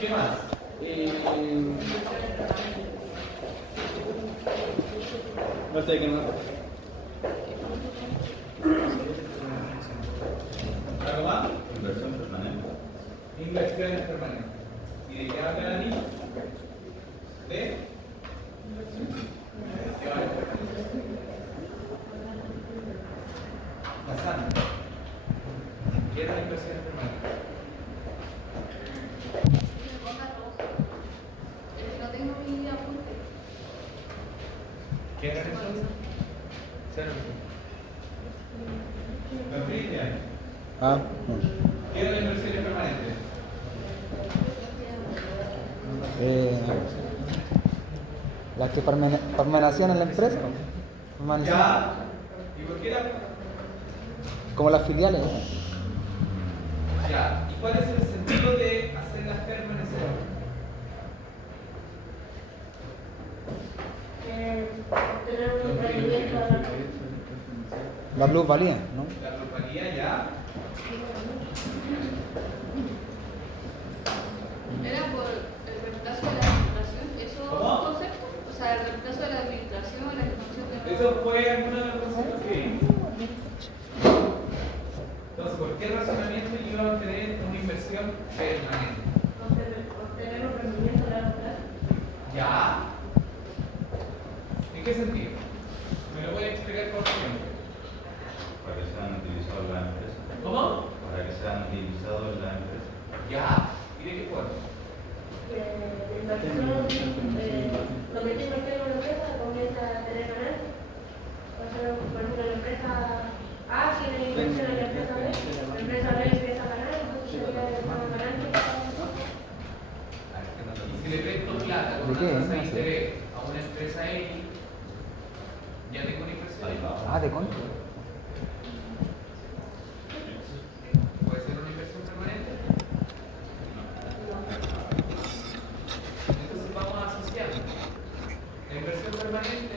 ¿Qué más? No sé qué más. ¿Algo más? Inversión permanente. Inversiones permanentes. ¿Y de qué habla Dani? ¿De? Pasando. ¿Qué eran inversiones permanentes? No tengo mi apunte. ¿Qué eran entonces? Cero. Ah, ¿Qué eran inversiones permanentes? las que permanecían en la empresa. Permanecían. Ya. ¿Y por qué era? Como las filiales. Ya. ¿Y cuál es el sentido de hacerlas permanecer? Tener un rendimiento a la La plusvalía, ¿no? La plusvalía ya. ¿Era por el reemplazo de la administración? ¿Eso es ¿Cómo? un concepto? O sea, el reemplazo de la administración, la ejecución de Eso fue alguno de los conceptos que vimos. Entonces, ¿por qué razonamiento yo iba a obtener una inversión permanente? obtener un rendimiento a largo plazo. Ya. ¿En qué sentido? ¿Me lo puede explicar por ejemplo? Para que sean utilizados en la empresa. ¿Cómo? Para que sean utilizados en la empresa. Ya. ¿Y de qué forma? La inversión, lo que tiene que ver una empresa comienza a tener ganancias. Por ejemplo, la empresa A tiene inversión en la empresa B, la empresa B empieza a ganar, entonces sería de forma ganancia. Y si le presto plata con ¿De qué? una tasa de No sé. interés a una empresa X, ya tengo una inversión. Ah, de contra. ¿Puede ser una inversión permanente? Entonces vamos a asociar la inversión permanente,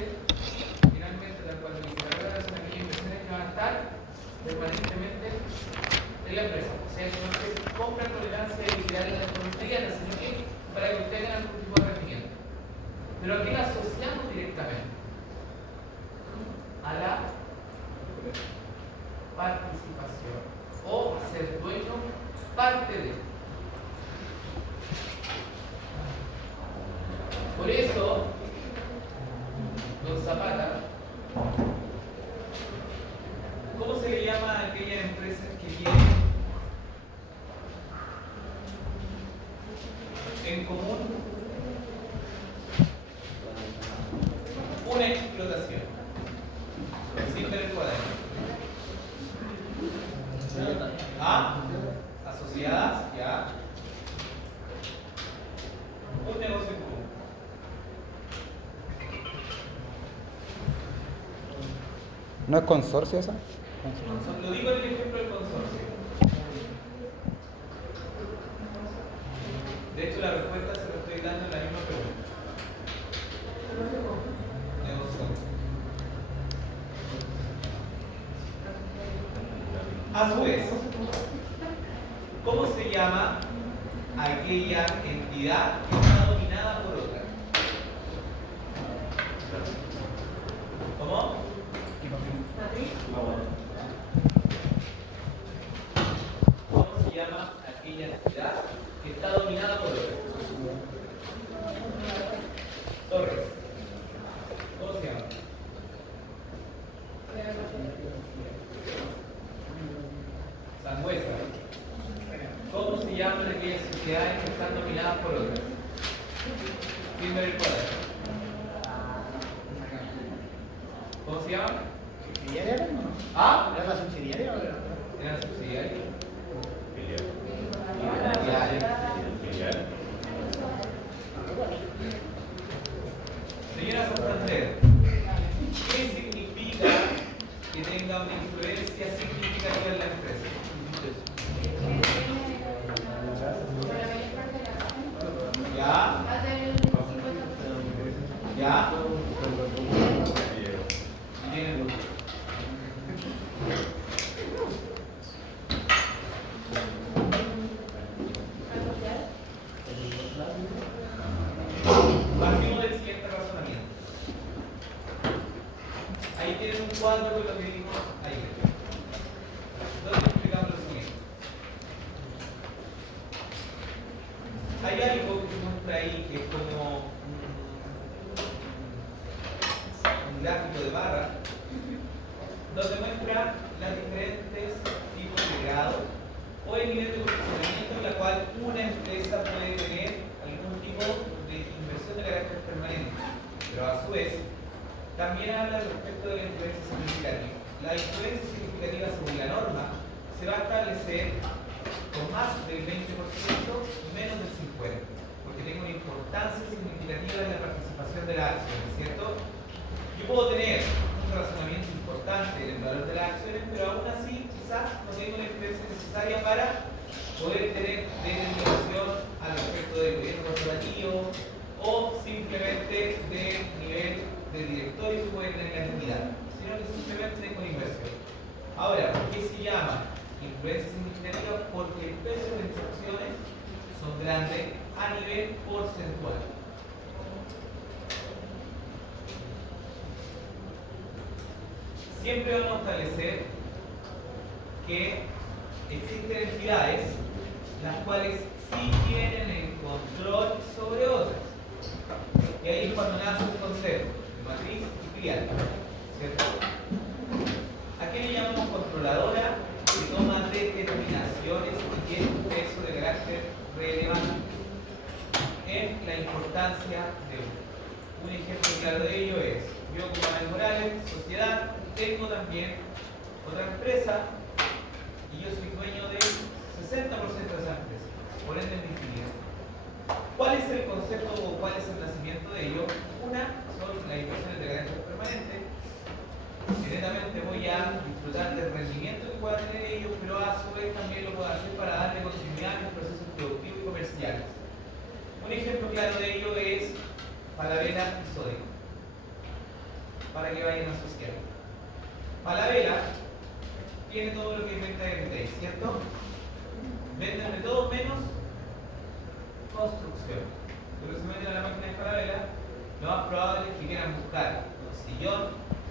finalmente, la cual se encarga de aquellas inversiones que van a estar permanentemente en la empresa. O sea, que no se compra tolerancia de liquidar en la economía, sino que para que obtengan algún tipo de rendimiento. Pero aquí la asociamos directamente a la participación o a ser dueño parte de. Por eso, don Zapata, ¿cómo se le llama a aquellas empresas que tienen en común una explotación? Sin ver el cuaderno. ¿Ah? Asociadas, ya. Un negocio en común. ¿No es consorcio esa? Lo digo en el ejemplo del consorcio. De hecho, la respuesta se la estoy dando en la misma pregunta. Negocio común. A su vez, ¿cómo se llama aquella entidad que está dominada por otra? ¿Cómo? ¿Cómo se llama aquella entidad que está dominada por otra? Torres. ¿Cómo se llama? Sangüesa. ¿Cómo se llaman aquellas sociedades que están dominadas por otras? Sin ver el cuaderno. ¿Cómo se llaman? ¿Subsidiaria era o no? ¿Ah? ¿Era la subsidiaria o era? ¿Eran subsidiarios? Filial. Filiales. Filial. Señora Santander, ¿qué significa que tenga una influencia significativa en la empresa? ¿Ya? ¿Ya? Y tienen- los diferentes tipos de grado o el nivel de posicionamiento en la cual una empresa puede tener algún tipo de inversión de carácter permanente. Pero a su vez, también habla respecto de la influencia significativa. La influencia significativa según la norma se va a establecer con más del 20% menos del 50%, porque tiene una importancia significativa en la participación de las acciones, ¿cierto? Yo puedo tener un razonamiento importante en el valor de las acciones, pero aún así quizás no tengo la influencia necesaria para poder tener determinación al respecto del gobierno corporativo o simplemente del nivel de directorio que puede tener la entidad, sino que simplemente tengo la inversión. Ahora, ¿por qué se llama influencia significativa? Porque el peso de las acciones son grandes a nivel porcentual. Siempre vamos a establecer que existen entidades las cuales sí tienen el control sobre otras. Y ahí es cuando nace un concepto de matriz y filial, ¿cierto? ¿A qué le llamamos controladora? Que toma determinaciones y tiene un peso de carácter relevante en la importancia de uno. Un ejemplo claro de ello es: yo como Manuel Morales, sociedad, tengo también otra empresa y yo soy dueño del 60% de esa empresa, por ende mi filial. ¿Cuál es el concepto o cuál es el nacimiento de ello? Una son las inversiones de carácter permanente, que netamente voy a disfrutar del rendimiento que pueda tener ellos, pero a su vez también lo puedo hacer para darle continuidad a mis procesos productivos y comerciales. Un ejemplo claro de ello es Falabella y Sodico, para que vayan a asociar. Falabella tiene todo lo que es venta de retail, ¿cierto? Venden de todo menos construcción. Pero si meten a la máquina de Falabella, lo más probable es que quieran buscar un sillón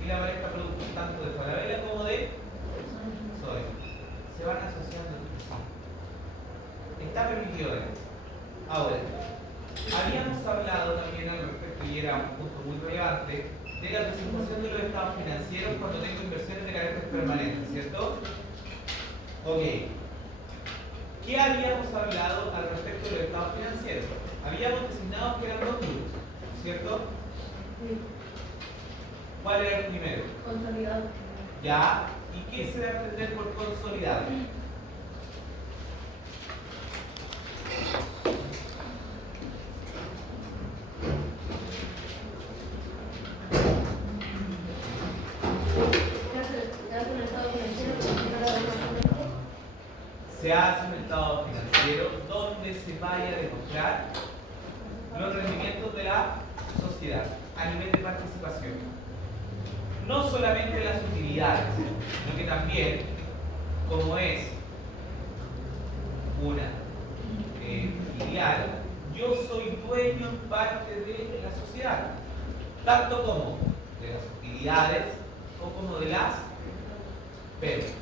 y la pareja productos tanto de Falabella como de Sodico. Se van asociando entre sí. Está permitido ver. Ahora, habíamos hablado también al respecto, y era un punto muy relevante, de la presentación de los estados financieros cuando tengo inversiones de carácter permanente, ¿cierto? Ok. ¿Qué habíamos hablado al respecto de los estados financieros? Habíamos designado que eran dos grupos, ¿cierto? Sí. ¿Cuál era el primero? Consolidado. Ya. ¿Y qué se debe entender por consolidado? Se hace un estado financiero donde se vaya a demostrar los rendimientos de la sociedad a nivel de participación. No solamente las utilidades, sino que también, como es una filial, yo soy dueño en parte de la sociedad, tanto como de las utilidades o como de las pérdidas.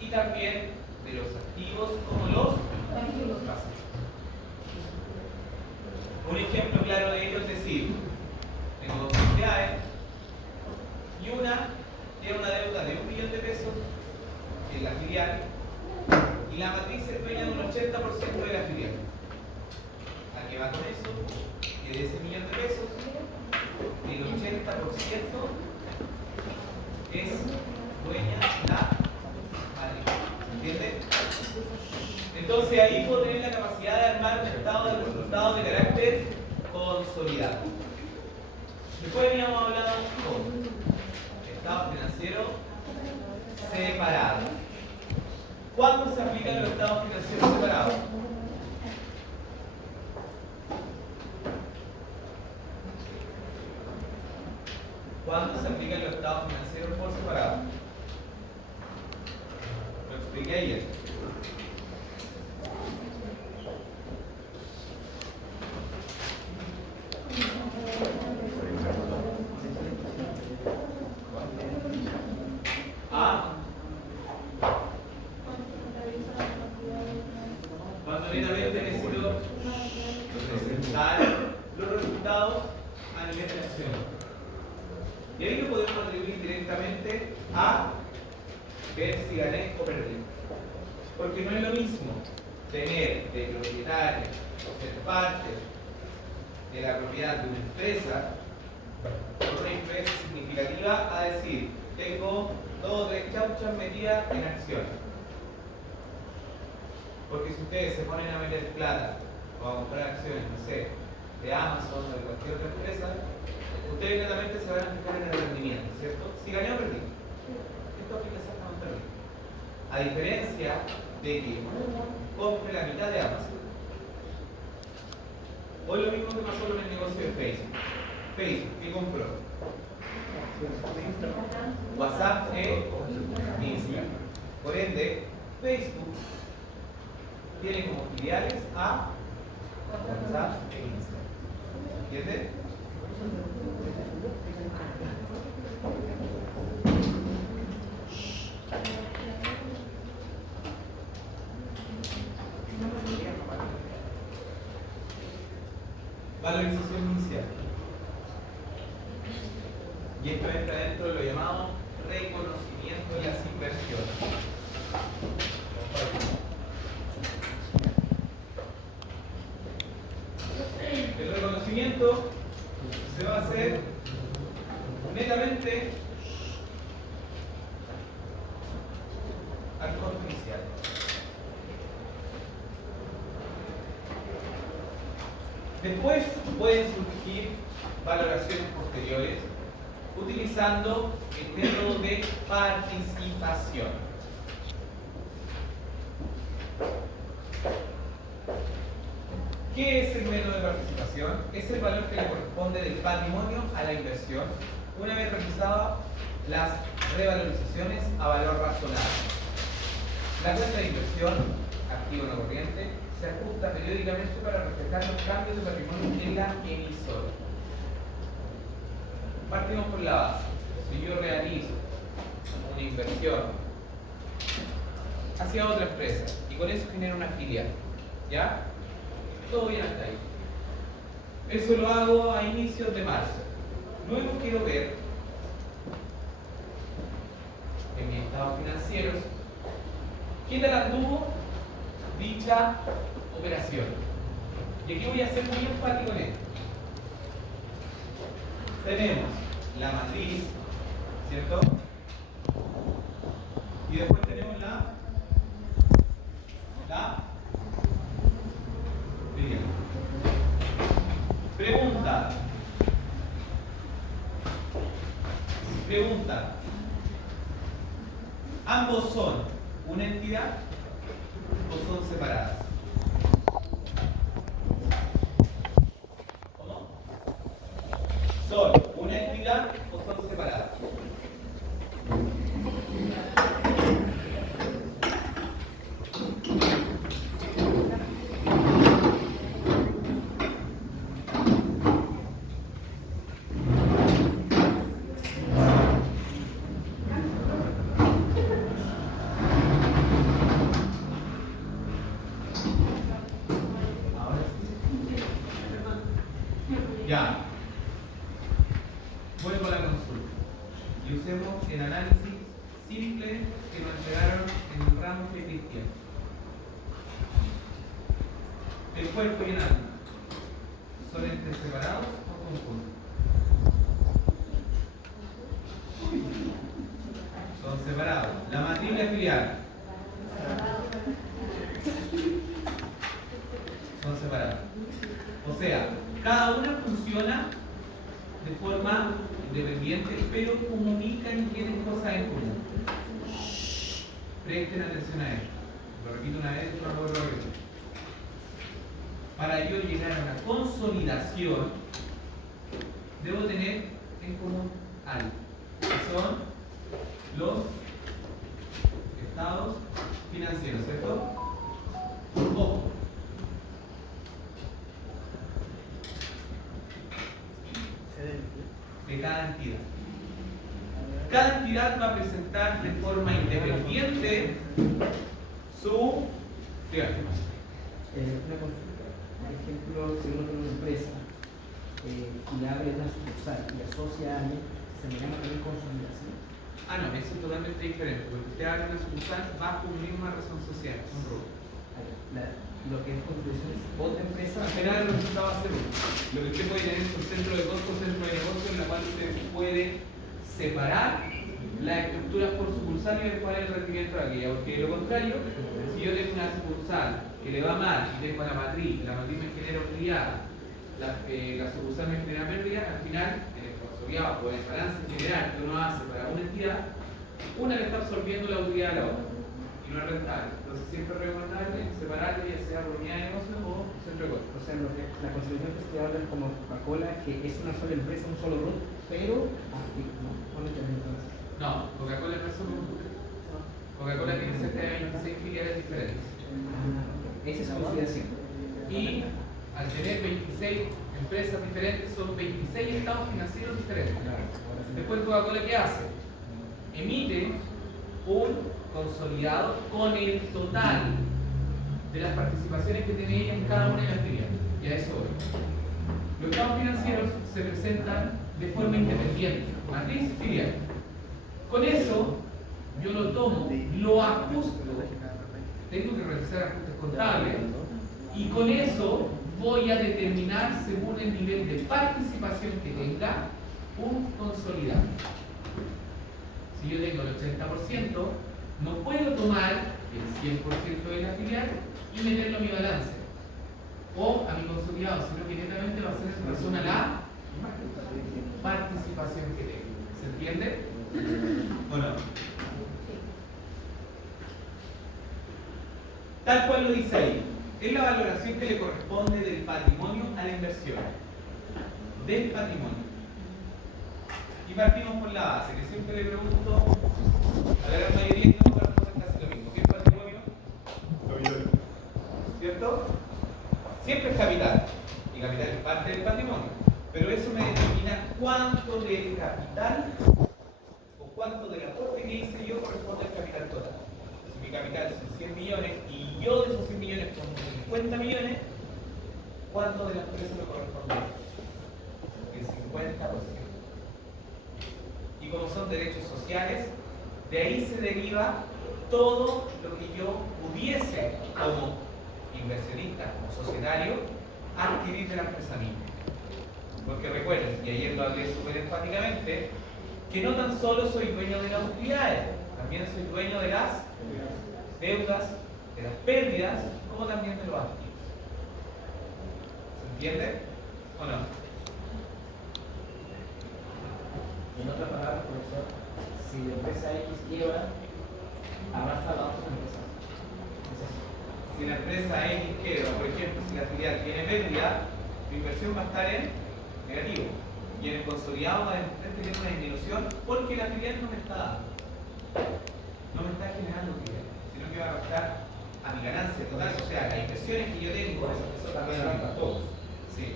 Y también de los activos como los pasivos. Un ejemplo claro de ello es decir, tengo dos sociedades y una tiene una deuda de 1 millón de pesos en la filial y la matriz es dueña de un 80% de la filial. ¿A qué va con eso? Que de ese millón de pesos, el 80% es dueña la matriz. ¿Entienden? Entonces ahí puedo tener la capacidad de armar un estado de resultados de carácter consolidado. Después veníamos hablando de estado financiero separado. ¿Cuándo se aplican los estados financieros separados? ¿Cuándo se aplican los estados financieros por separado? Lo expliqué ayer. Cuando netamente necesito presentar los resultados a nivel de acción. Y ahí lo podemos atribuir directamente a ver si gané o perdí. Porque no es lo mismo tener de propietario o ser parte de la propiedad de una empresa, una influencia significativa, a decir, tengo 2 o 3 chauchas metidas en acciones. Porque si ustedes se ponen a meter plata o a comprar acciones, no sé, de Amazon o de cualquier otra empresa, ustedes inmediatamente se van a fijar en el rendimiento, ¿cierto? Si gané o perdí. Esto aplica exactamente lo mismo. A diferencia de que compre la mitad de Amazon. O lo mismo que pasó con el negocio de Facebook. Facebook, ¿qué compró? WhatsApp e Instagram. Por ende, Facebook tiene como filiales a WhatsApp e Instagram. ¿Entiendes? Valorización inicial. Y esto entra dentro de lo llamado reconocimiento de las inversiones. El reconocimiento se va a hacer netamente al costo inicial. Después pueden surgir valoraciones posteriores utilizando el método de participación. ¿Qué es el método de participación? Es el valor que le corresponde del patrimonio a la inversión una vez realizadas las revalorizaciones a valor razonable. La cuenta de inversión, activo no corriente, se ajusta periódicamente para reflejar los cambios de patrimonio en la emisora. Partimos por la base. Si yo realizo una inversión hacia otra empresa y con eso genero una filial, ¿ya? Todo bien hasta ahí. Eso lo hago a inicios de marzo. Luego quiero ver en mis estados financieros qué tal anduvo dicha operación. Y aquí voy a ser muy enfático en esto. Tenemos la matriz, ¿cierto? Y después tenemos la filial. Pregunta. ¿Ambos son una entidad o son separadas? ¿Cómo? ¿Son una entidad o son separadas? Ya. Vuelvo a la consulta. Y usemos el análisis simple que nos entregaron en el ramo de Cristian. El cuerpo y el alma, ¿son entes separados o conjuntos? Son separados. La matriz y la filial son separadas. O sea, cada una funciona de forma independiente, pero comunican y tienen cosas en común. Presten atención a esto. Lo repito una vez, por favor, lo repito. Para yo llegar a una consolidación, debo tener en común algo, que son los estados financieros, ¿cierto? Ojo. De cada entidad. Cada entidad va a presentar de forma independiente su... Una consulta. Por ejemplo, si uno tiene una empresa y le abre una sucursal y asocia a alguien, ¿se me llama también consolidación? Ah, no, eso es totalmente diferente, porque usted abre una sucursal bajo una misma razón social, un rubro. Lo que es contribución es otra empresa. Al final el resultado va a ser uno. Lo que usted puede tener es un centro de costo, centro de negocio, en la cual usted puede separar las estructuras por sucursal y ver cuál es el rendimiento de aquella. Porque de lo contrario, si yo tengo una sucursal que le va mal y tengo la matriz me genera utilidad, la sucursal me genera pérdida, al final, en el consolidado o en el balance general que uno hace para una entidad, una le está absorbiendo la utilidad de la otra y no es rentable. Entonces siempre es recomendable separarlo, ya sea por unidad de negocio o centro de costo. O sea, la constitución que usted habla como Coca-Cola, que es una sola empresa, un solo RUT, pero no entendí entonces. No, Coca-Cola no es solo un grupo. Coca-Cola tiene cerca de 26 filiales diferentes. Esa es su consideración. Y al tener 26 empresas diferentes, son 26 estados financieros diferentes. Después Coca-Cola, ¿qué hace? Emite un consolidado con el total de las participaciones que tiene ella en cada una de las filiales. Y a eso voy. Los estados financieros se presentan de forma independiente, matriz y filial. Con eso, yo lo tomo, lo ajusto, tengo que realizar ajustes contables, y con eso voy a determinar, según el nivel de participación que tenga, un consolidado. Si yo tengo el 80%, no puedo tomar el 100% de la filial y meterlo a mi balance o a mi consolidado, sino que netamente va a ser en relación a la participación que tengo. ¿Se entiende? ¿O no? Tal cual lo dice ahí, es la valoración que le corresponde del patrimonio a la inversión. Del patrimonio. Y partimos por la base, que siempre le pregunto a la gran mayoría que no va a responder casi lo mismo. ¿Qué es patrimonio? Capital. ¿Cierto? Siempre es capital. Y capital es parte del patrimonio. Pero eso me determina cuánto del capital o cuánto del aporte que hice yo corresponde al capital total. Si mi capital son 100 millones y yo de esos 100 millones pongo 50 millones, ¿cuánto de la empresa me corresponde? El 50%. Y como son derechos sociales, de ahí se deriva todo lo que yo pudiese, como inversionista, como societario, adquirir de la empresa misma. Porque recuerden, y ayer lo hablé súper enfáticamente, que no tan solo soy dueño de las utilidades, también soy dueño de las deudas, de las pérdidas, como también de los activos. ¿Se entiende? ¿O no? En otras palabras, profesor, si la empresa X quiebra, arrastra a la otra empresa. Si la empresa X quiebra, por ejemplo, si la filial tiene pérdida, mi inversión va a estar en negativo. Y en el consolidado va a tener una disminución porque la filial no me está dando. No me está generando utilidad, sino que va a afectar a mi ganancia total. O sea, las inversiones que yo tengo, eso también afecta a todos. Sí.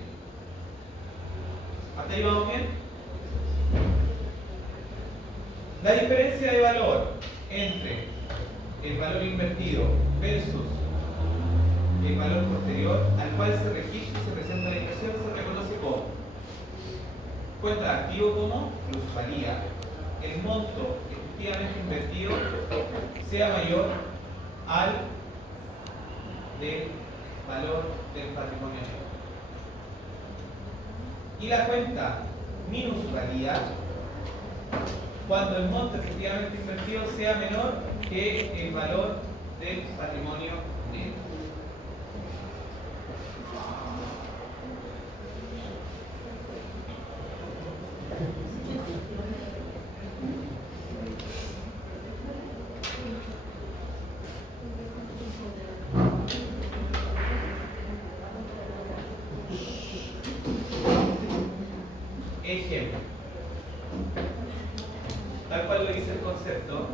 ¿Hasta ahí vamos bien? La diferencia de valor entre el valor invertido versus el valor posterior al cual se registra y se presenta la inversión se reconoce como cuenta de activo como plusvalía. El monto efectivamente invertido sea mayor al del valor del patrimonio neto. Y la cuenta minusvalía cuando el monto efectivamente invertido sea menor que el valor del patrimonio neto. Ejemplo. Tal cual lo dice el concepto,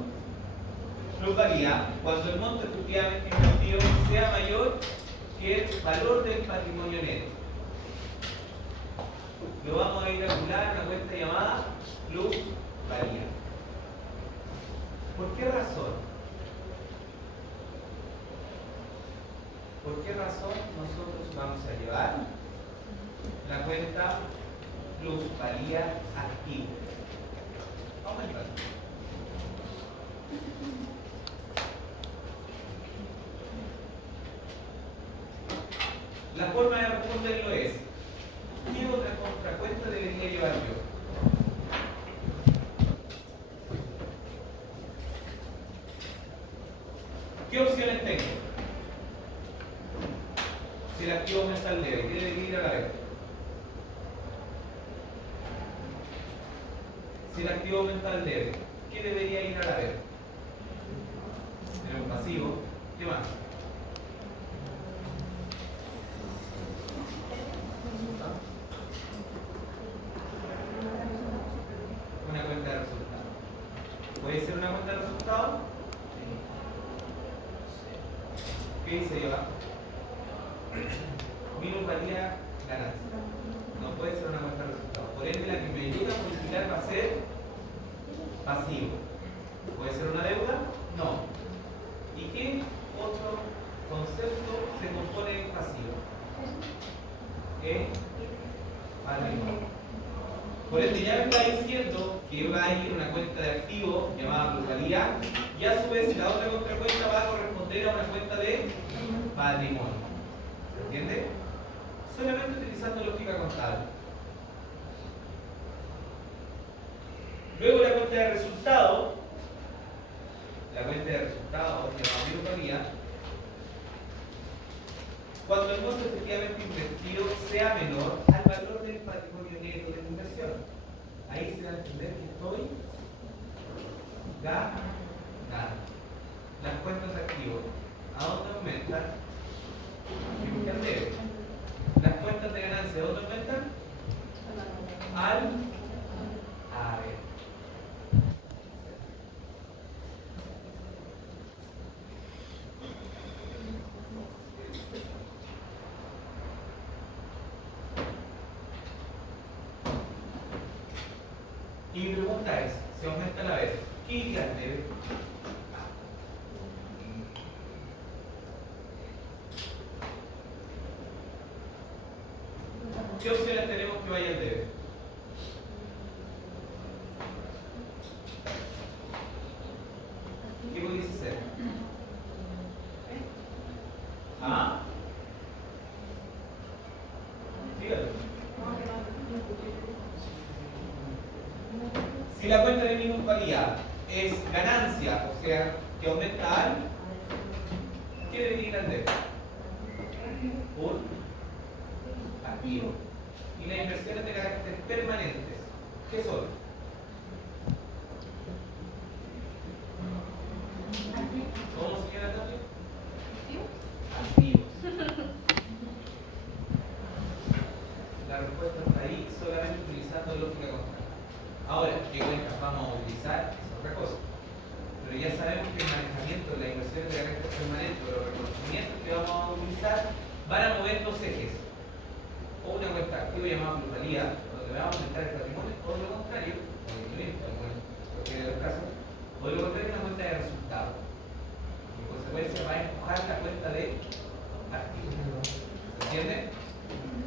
plusvalía cuando el monto efectivamente invertido sea mayor que el valor del patrimonio neto. Lo vamos a ir a calcular en una cuenta llamada plusvalía. ¿Por qué razón? ¿Por qué razón nosotros vamos a llevar la cuenta plusvalía activa? Vamos a entrar. La forma de responderlo es: ¿qué otra contracuenta debería llevar yo? ¿Qué opciones tengo? Si el activo aumenta el debe, ¿qué debería ir a la vez? Si el activo aumenta el debe, ¿qué debería ir a la vez? Tenemos pasivo. ¿Qué más? Una cuenta de resultados. ¿Puede ser una cuenta de resultados? ¿Qué dice yo? Minusvalía ganancia. No puede ser una cuenta de resultados. Por ende, la que me llega a modificar va a ser pasivo. ¿Puede ser una deuda? No. ¿Y qué otro concepto se compone en pasivo? Patrimonio. Por ende, ya me está diciendo que va a ir una cuenta de activo llamada plusvalía, y a su vez la otra contracuenta va a corresponder a una cuenta de patrimonio. ¿Se entiende? Solamente utilizando lógica contable. Luego la cuenta de resultado, llamada plusvalía, cuando el monto efectivamente invertido sea menor al valor del patrimonio neto de la inversión. Ahí se va a entender que estoy ganando. Las cuentas de activos, ¿a dónde aumentan? ¿Qué debe? Las cuentas de ganancia, ¿a dónde aumentan? Al haber. Y mi pregunta es, si aumenta la vez, ¿qué iría al debe? ¿Qué opciones tenemos que vaya al debe? ¿Qué pudiese ser? ¿Ah? Dígalo. Si la cuenta de minusvalía es ganancia, o sea, que aumenta al, ¿qué debería ir al debe? Un activo. Y las inversiones de carácter permanentes, ¿qué son? ¿Cómo, señora Tony? Activos. La respuesta está ahí, solamente utilizando lógica contable. Ahora, ¿qué cuentas vamos a utilizar? Es otra cosa. Pero ya sabemos que el manejamiento de las inversiones de carácter permanente, los reconocimientos que vamos a utilizar, van a mover dos ejes. O una cuenta activa llamada plusvalía, donde va a aumentar el patrimonio, o lo contrario, o disminuir el patrimonio, porque en los casos, o lo contrario, una cuenta de resultados. En consecuencia, va a empujar la cuenta de activos. ¿Se entiende?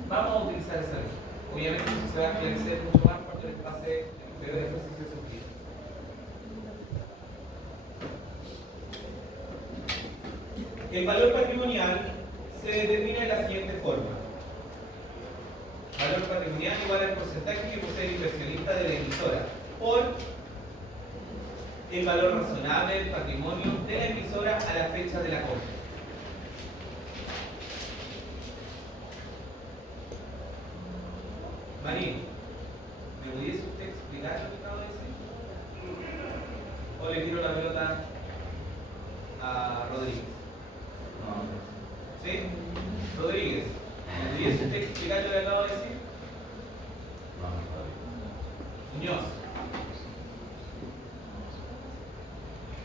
Vamos a utilizar esa ley. Obviamente, eso se va a esclarecer mucho más cuando les pase el periodo de ejercicio sentido. El valor patrimonial se determina de la siguiente forma. Valor patrimonial igual al porcentaje que posee el inversionista de la emisora por el valor razonable del patrimonio de la emisora a la fecha de la compra. Marín, ¿me pudiese usted explicar lo que acabo de decir? ¿O le tiro la pelota a Rodríguez? No. ¿Sí? Rodríguez, ¿me pudiese usted explicar lo que acabo de decir? No. Muñoz,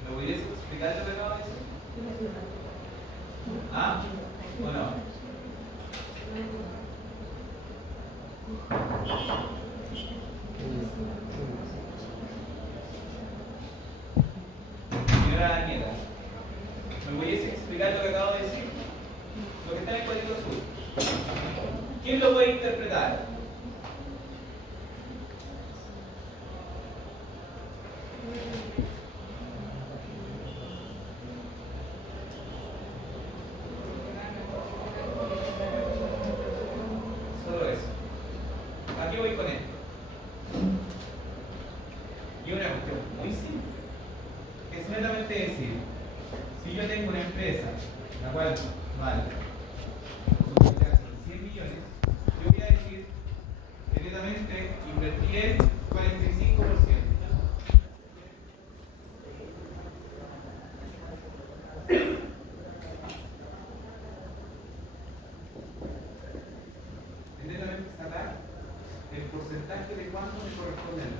¿me pudiese explicar lo que acabo de decir? ¿Ah? ¿O no? Señora Daniela, ¿me pudiese explicar lo que acabo de decir? Lo que está en el cuadrito azul. ¿Quién lo puede interpretar? Si yo tengo una empresa, la cual vale, supongamos que son 100 millones, yo voy a decir que netamente invertí el 45%. Netamente sacar el porcentaje de cuánto me corresponde a mí.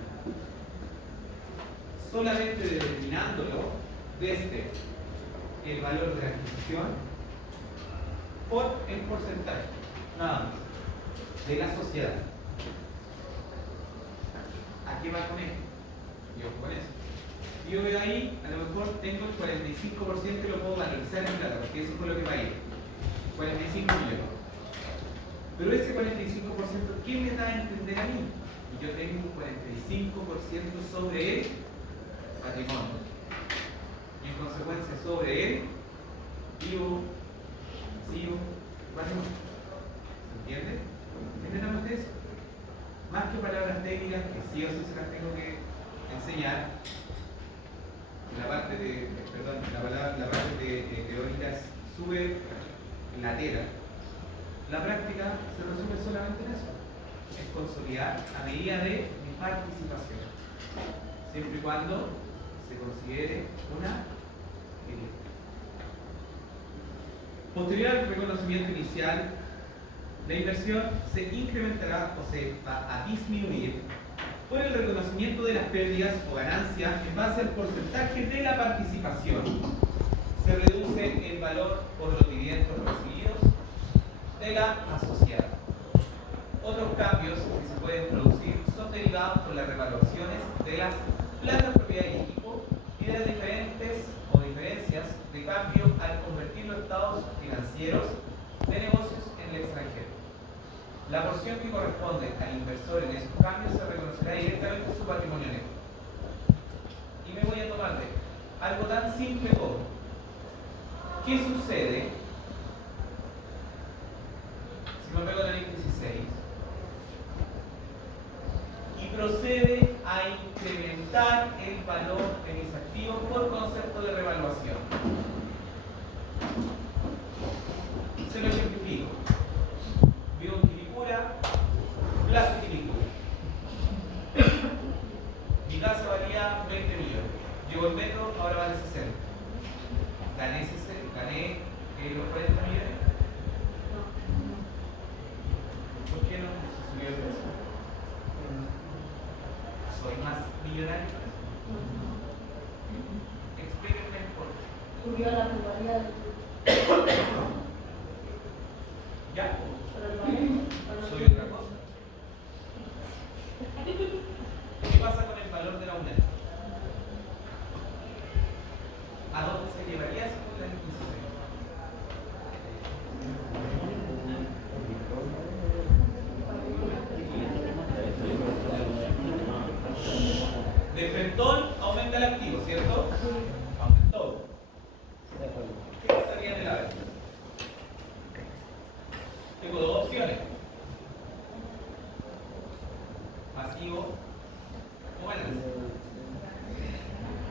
Solamente determinándolo desde el valor de la adquisición por el porcentaje, nada más, de la sociedad. ¿A qué va con esto? Yo con eso. Si yo veo ahí, a lo mejor tengo el 45% que lo puedo valorizar en plata, porque eso fue lo que va a ir. 45 millones. Pero ese 45%, ¿qué me da a entender a mí? Y yo tengo un 45% sobre el patrimonio. Y en consecuencia sobre él, vivo, patrimonio. ¿Se entiende? ¿Entendemos eso? Más que palabras técnicas que sí o sí se las tengo que enseñar, la parte de, la parte de teórica sube latera. La práctica se resume solamente en eso. Es consolidar a medida de mi participación. Siempre y cuando se considere una equidad. Posterior al reconocimiento inicial, la inversión se incrementará o se va a disminuir por el reconocimiento de las pérdidas o ganancias en base al porcentaje de la participación. Se reduce el valor por los dividendos recibidos de la asociada. Otros cambios que se pueden producir son derivados por las revaluaciones de las plantas, propiedades y equipo y de las diferencias de cambio al convertir los estados financieros de negocios en el extranjero. La porción que corresponde al inversor en esos cambios se reconocerá directamente en su patrimonio neto. Y me voy a tomar de algo tan simple como ¿qué sucede si me pego la ley 16 y procede a incrementar el valor de mis activos por concepto de revaluación? Se lo ejemplifico. Vivo en Quilicura, plazo Quilicura. Mi casa valía 20 millones. Llegó el metro, ahora vale 60. Gané los 40 millones. ¿Por qué no se subió el precio? ¿Soy más millonario? Explíquenme por qué. Subió la pluralidad del ¿Ya? pero el valor. Soy otra cosa. ¿Qué pasa con el valor de la moneda? ¿A dónde se llevaría según la ley 16? Despertón aumenta el activo, ¿cierto? Aumentó. ¿Qué pasaría en el AVE? Tengo dos opciones. Pasivo o ganancia.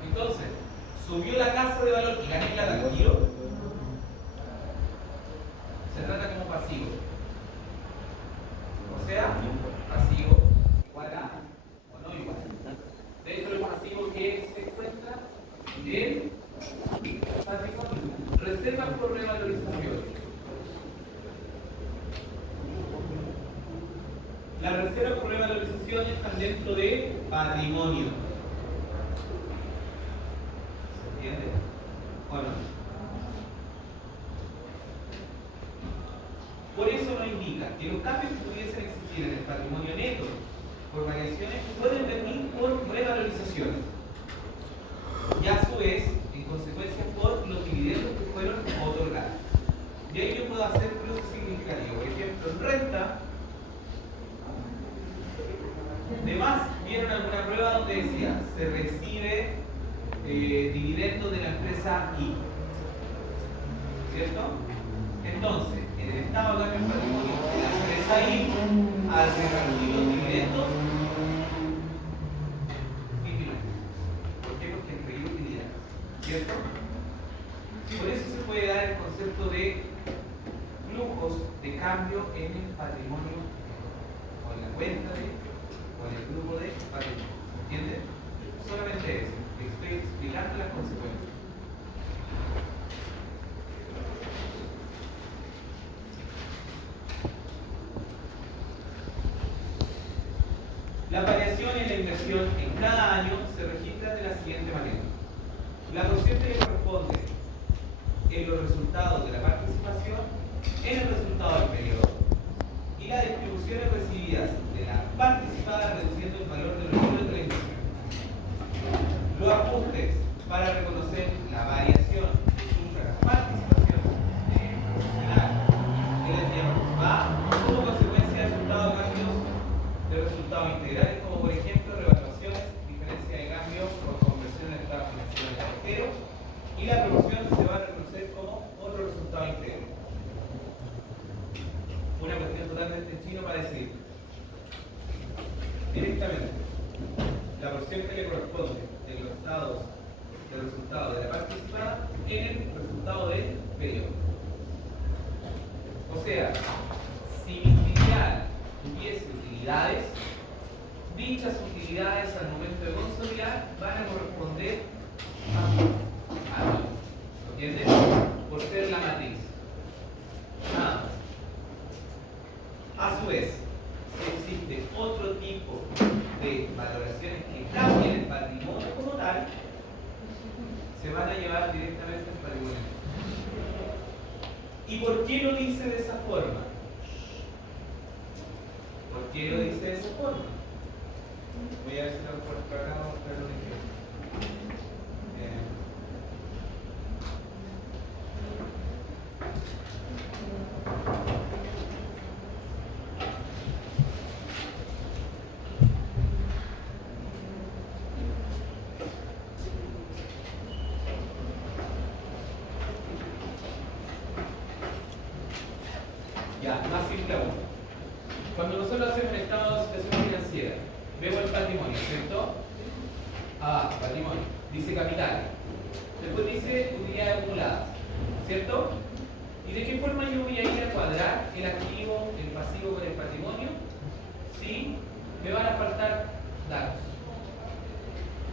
Entonces, subió la tasa de valor y gané plata al tiro. Se trata como pasivo. O sea, pasivo igual a o no igual. Dentro del pasivo que se encuentra en patrimonio, reservas por revalorización. Las reservas por revalorización están dentro de patrimonio. ¿Se entiende? ¿O no? Por eso nos indica que los cambios que pudiesen existir en el patrimonio neto por variaciones pueden venir por revalorizaciones y a su vez, en consecuencia, por los dividendos que fueron otorgados. De ahí yo puedo hacer cruces significativos. Por ejemplo, en renta, además, vieron alguna prueba donde decía se recibe dividendos de la empresa I, ¿cierto? Entonces, en el estado de cambio patrimonio de la empresa I, al repartir los dividendos, disminuye. ¿Por qué? Porque entregué utilidad, ¿cierto? Por eso se puede dar el concepto de flujos de cambio en el patrimonio o en la cuenta de o en el flujo de patrimonio. ¿Entiendes? Solamente eso. Estoy explicando las consecuencias. La variación en la inversión en cada año se registra de la siguiente manera. La porción que le corresponde en los resultados de la participación en el resultado del periodo y las distribuciones recibidas de la participada reduciendo el valor de los libros de la inversión. Los ajustes para reconocer la variación que sufra la participación profesional en la entidad participada como consecuencia de resultados de cambios de resultados integrales, como por ejemplo revaluaciones, diferencia de cambio por conversión del estado financiero del cartero, y la proporción se va a reconocer como otro resultado integral. Una cuestión totalmente en chino para decir directamente la porción que le corresponde de los estados del resultado de la participada en el resultado del periodo. O sea, si mi filial tuviese utilidades, dichas utilidades al momento de consolidar van a corresponder a mí. ¿Entiendes? Por ser la matriz. Nada más. A su vez, si existe otro tipo de valoraciones que cambien el patrimonio como tal, se van a llevar directamente al patrimonio. ¿Y por qué lo dice de esa forma? ¿Por qué lo dice de esa forma? Voy a ver si lo puedo acá, vamos a ver un ejemplo. Ya, más simple aún. Cuando nosotros hacemos un estado de situación financiera, vemos el patrimonio, ¿cierto? Patrimonio. Dice capital. Después dice utilidades acumuladas, ¿cierto? ¿Y de qué forma yo voy a ir a cuadrar el activo, el pasivo con el patrimonio? Si me van a faltar datos.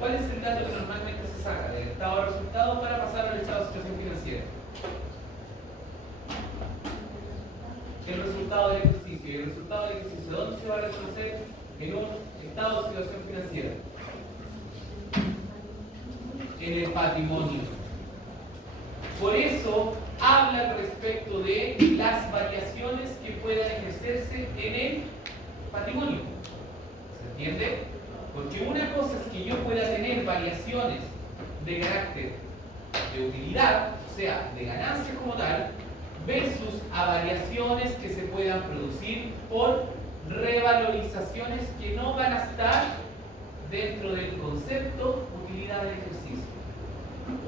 ¿Cuál es el dato que normalmente se saca del estado de resultados para pasar al estado de situación financiera? El resultado del ejercicio. ¿Y el resultado del ejercicio dónde se va a reconocer? En un estado de situación financiera. En el patrimonio. Por eso habla respecto de las variaciones que puedan ejercerse en el patrimonio. ¿Se entiende? Porque una cosa es que yo pueda tener variaciones de carácter de utilidad, o sea, de ganancias como tal, versus a variaciones que se puedan producir por revalorizaciones que no van a estar dentro del concepto utilidad del ejercicio.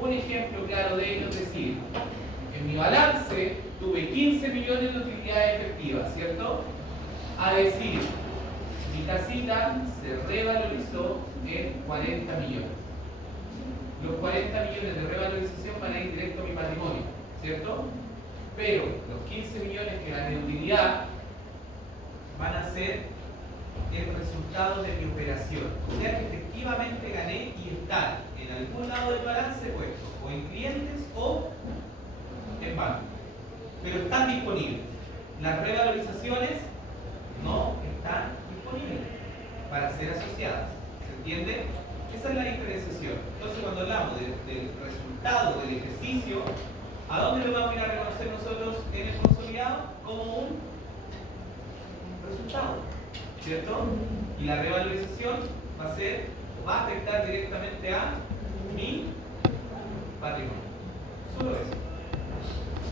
Un ejemplo claro de ello es decir, en mi balance tuve 15 millones de utilidades efectivas, ¿cierto? A decir, mi casita se revalorizó en 40 millones. Los 40 millones de revalorización van a ir directo a mi patrimonio, ¿cierto? Pero los 15 millones que gané de utilidad van a ser el resultado de mi operación. O sea que efectivamente gané y están en algún lado del balance puesto, o en clientes o en banco. Pero están disponibles. Las revalorizaciones no están disponibles para ser asociadas. ¿Se entiende? Esa es la diferenciación. Entonces cuando hablamos del resultado del ejercicio, ¿a dónde lo vamos a ir a reconocer nosotros en el consolidado? Como un resultado, ¿cierto? Y la revalorización va a afectar directamente a mi patrimonio. Solo eso.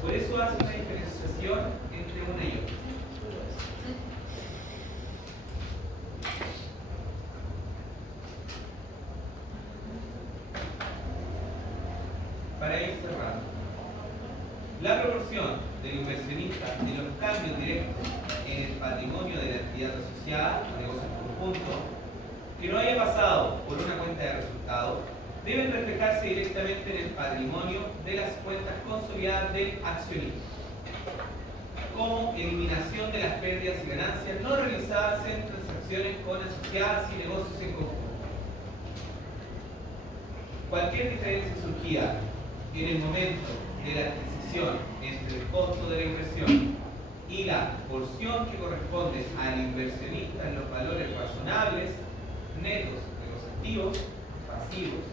Por eso hace una diferenciación entre una y otra. Para ir cerrando, la proporción del inversionista de los cambios directos en el patrimonio de la entidad asociada, o negocio en conjunto, que no haya pasado por una cuenta de resultados, deben reflejarse directamente en el patrimonio de las cuentas consolidadas del accionista, como eliminación de las pérdidas y ganancias no realizadas en transacciones con asociadas y negocios en conjunto. Cualquier diferencia surgida en el momento de la adquisición entre el costo de la inversión y la porción que corresponde al inversionista en los valores razonables netos de los activos, pasivos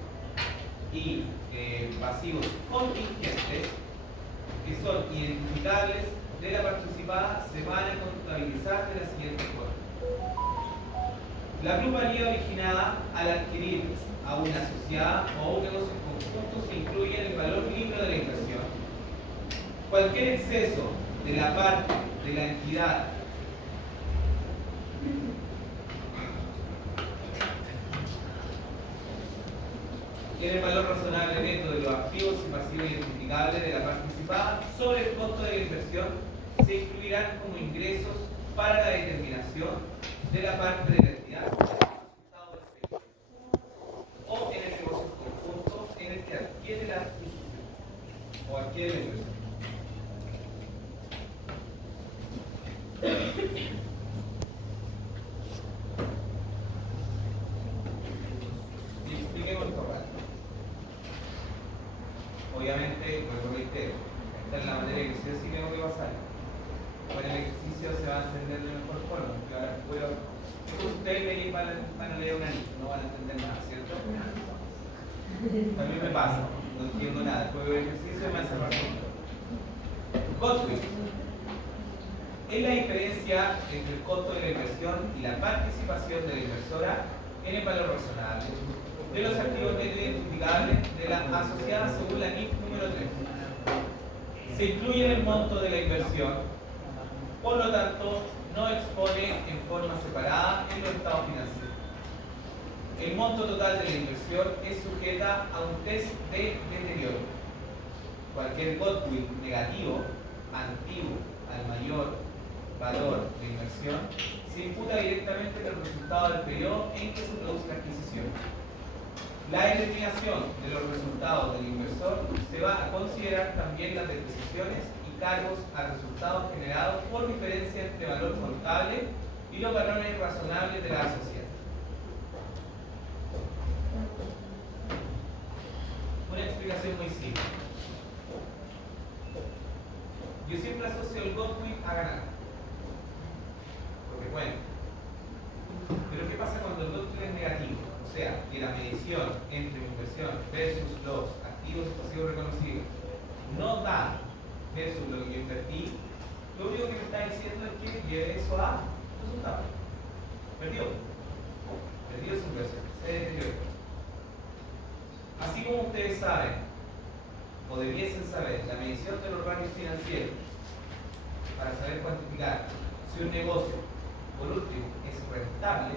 y pasivos contingentes, que son identificables de la participada, se van a contabilizar de la siguiente forma. La plusvalía originada al adquirir a una asociada o a un negocio en conjunto se incluye en el valor libre de la inversión. Cualquier exceso de la parte de la entidad en el valor razonable neto de los activos y pasivos identificables de la participada sobre el costo de la inversión se incluirán como ingresos para la determinación de la parte de la entidad o en el negocio conjunto en el que adquiere la adquisición o adquiere la inversión. Y expliquemos esto rápido. Obviamente, lo reitero, esta es la manera que sí o sí tengo que pasar. Con el ejercicio se va a entender de mejor forma. Porque ahora ustedes van a leer un anillo, no van a entender nada, ¿cierto? A mí me pasa, no entiendo nada. Después del ejercicio me hace razón. Goodwill es la diferencia entre el costo de la inversión y la participación de la inversora en el valor razonable de los activos netos identificables de la asociada según la NIF número 3. Se incluye en el monto de la inversión, por lo tanto, no expone en forma separada en los estados financieros. El monto total de la inversión es sujeta a un test de deterioro. Cualquier goodwill negativo, antiguo al mayor valor de inversión, se imputa directamente del resultado del periodo en que se produce la adquisición. La determinación de los resultados del inversor se va a considerar también las depreciaciones y cargos a resultados generados por diferencia entre valor contable y los valores razonables de la sociedad. Una explicación muy simple. Yo siempre asocio el goodwill a ganar. Porque bueno. Pero ¿qué pasa cuando el goodwill es negativo? O sea, que la medición entre mi inversión versus los activos y pasivos reconocidos no da versus lo que yo invertí, lo único que me está diciendo es que lleve eso a resultados. Perdió. Perdió su inversión. Se deterioró. Así como ustedes saben, o debiesen saber, la medición de los ratios financieros para saber cuantificar si un negocio, por último, es rentable,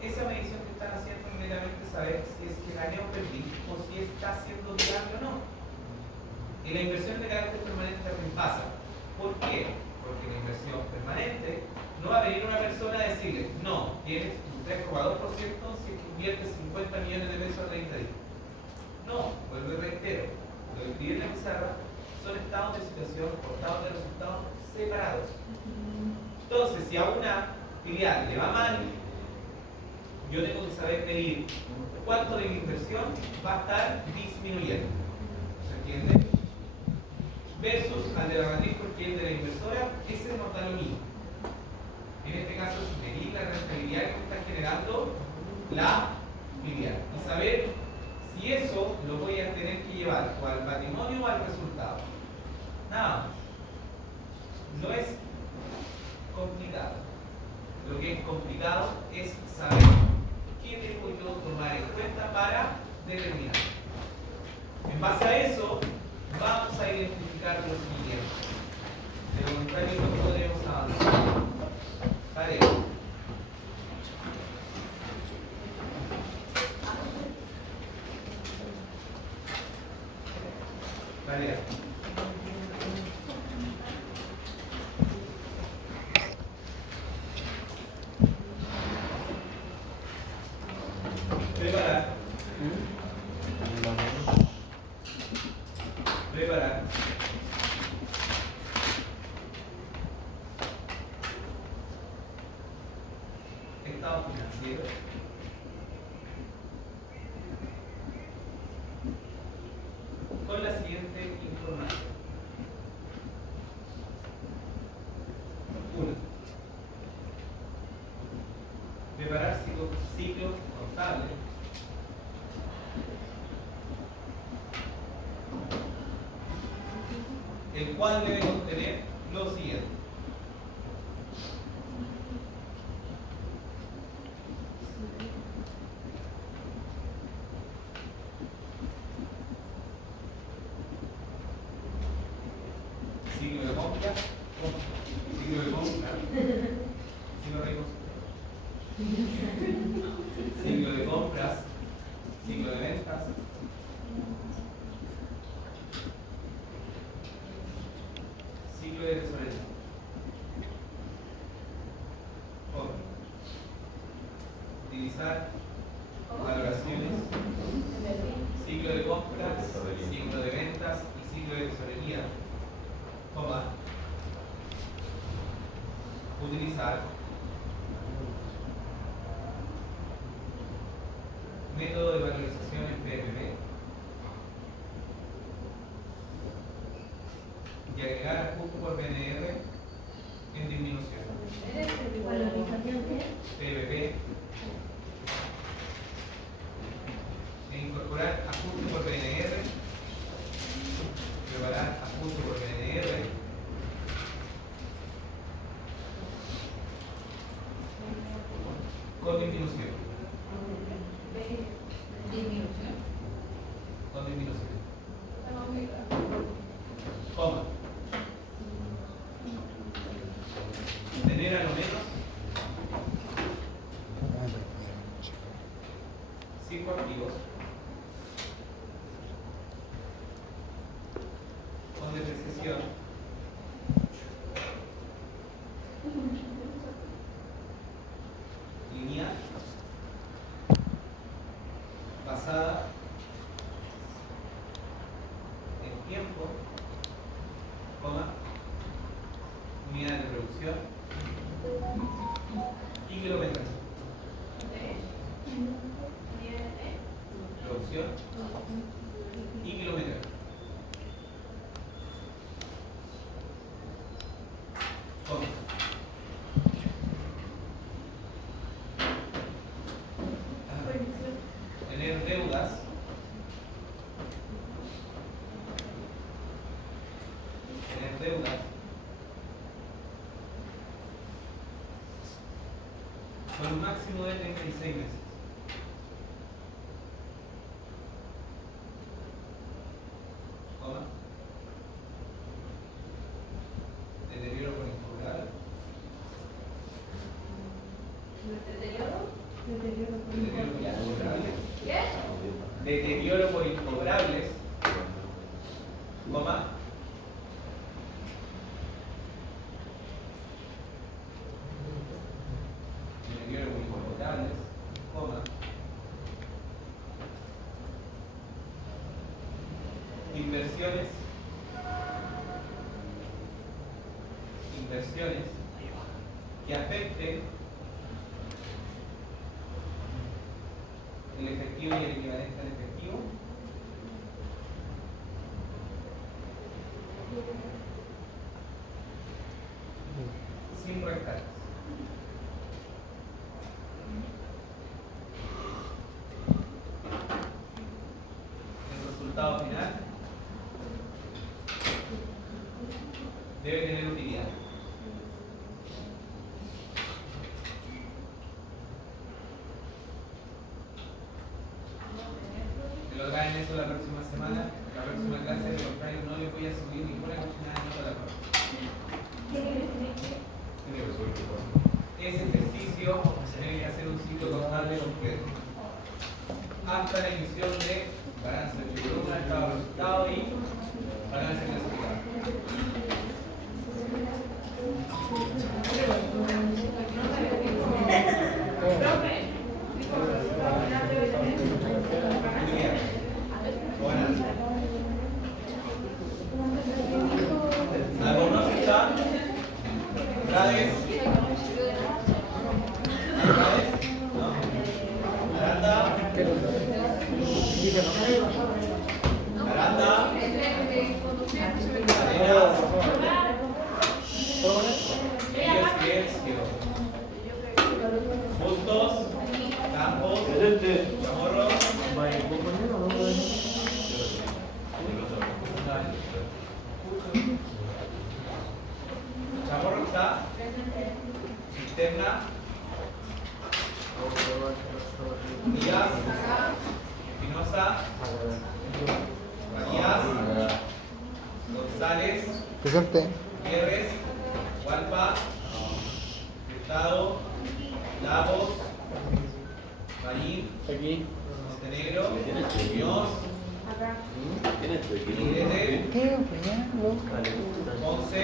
esa medición que están haciendo es meramente saber si es que gané o perdí o si está siendo viable o no. Y la inversión de carácter permanente también pasa. ¿Por qué? Porque la inversión permanente no va a venir una persona a decirle, no, tienes un 3,2% si es que inviertes 50 millones de pesos a 30 días. No, vuelvo y reitero, lo que pide la pizarra son estados de situación o estados de resultados separados. Entonces, si a una filial le va mal, yo tengo que saber medir cuánto de mi inversión va a estar disminuyendo. ¿Se entiende? Versus al de la matriz, porque el de la inversora, ese nos da lo mismo. En este caso es medir la rentabilidad que está generando la filial y saber si eso lo voy a tener que llevar o al patrimonio o al resultado. Nada más. No es complicado. Lo que es complicado es saber qué debo yo tomar en cuenta para determinar. En base a eso, vamos a identificar los siguientes. De lo contrario, no podremos avanzar. Vale. Vale. Preparar. Estado financiero. Con la siguiente información. 1. Preparar ciclos contables el cual debe contener lo siguiente. Ciclo de compra, ciclo de compra, ciclo de compras, ciclo de ventas, ciclo de tesorería. Otra. Utilizar valoraciones, ciclo de compras, ciclo de ventas y ciclo de tesorería. Toma. Utilizar método de valorización en PMB y agregar ajuste por BNR en disminución. Valorización qué? PMB e incorporar ajuste por BNR, preparar ajuste por BNR. Con disminución. Con disminución. Coma. Tener a lo menos 5 activos con depreciación lineal basada en tiempo, coma, unidades de producción y kilometraje. Producción y kilometraje. Coma. Tener deudas con un máximo de 36 meses. Coma. Deterioro por incobrable. Deterioro por incobrables, coma, deterioro por incobrables, coma, inversiones que afecten el efectivo y el equivalente al efectivo, sin restar. El resultado final debe tener utilidad. Que lo hagan eso la próxima semana, la próxima clase, de contrario no le voy a subir ninguna cochinada en toda la parte. Ese ejercicio tiene que hacer un ciclo contable completo hasta la emisión de balance de columna, estado de resultado y balance clasificado. Buenas. Díaz, Espinosa, Matías, González, Presente. Gutiérrez, Hualpa, Estado, Lagos, Marín, Aquí. Montenegro, Muñoz, Acá. Negrete, ¿Qué? Pues ya, loco. Ponce,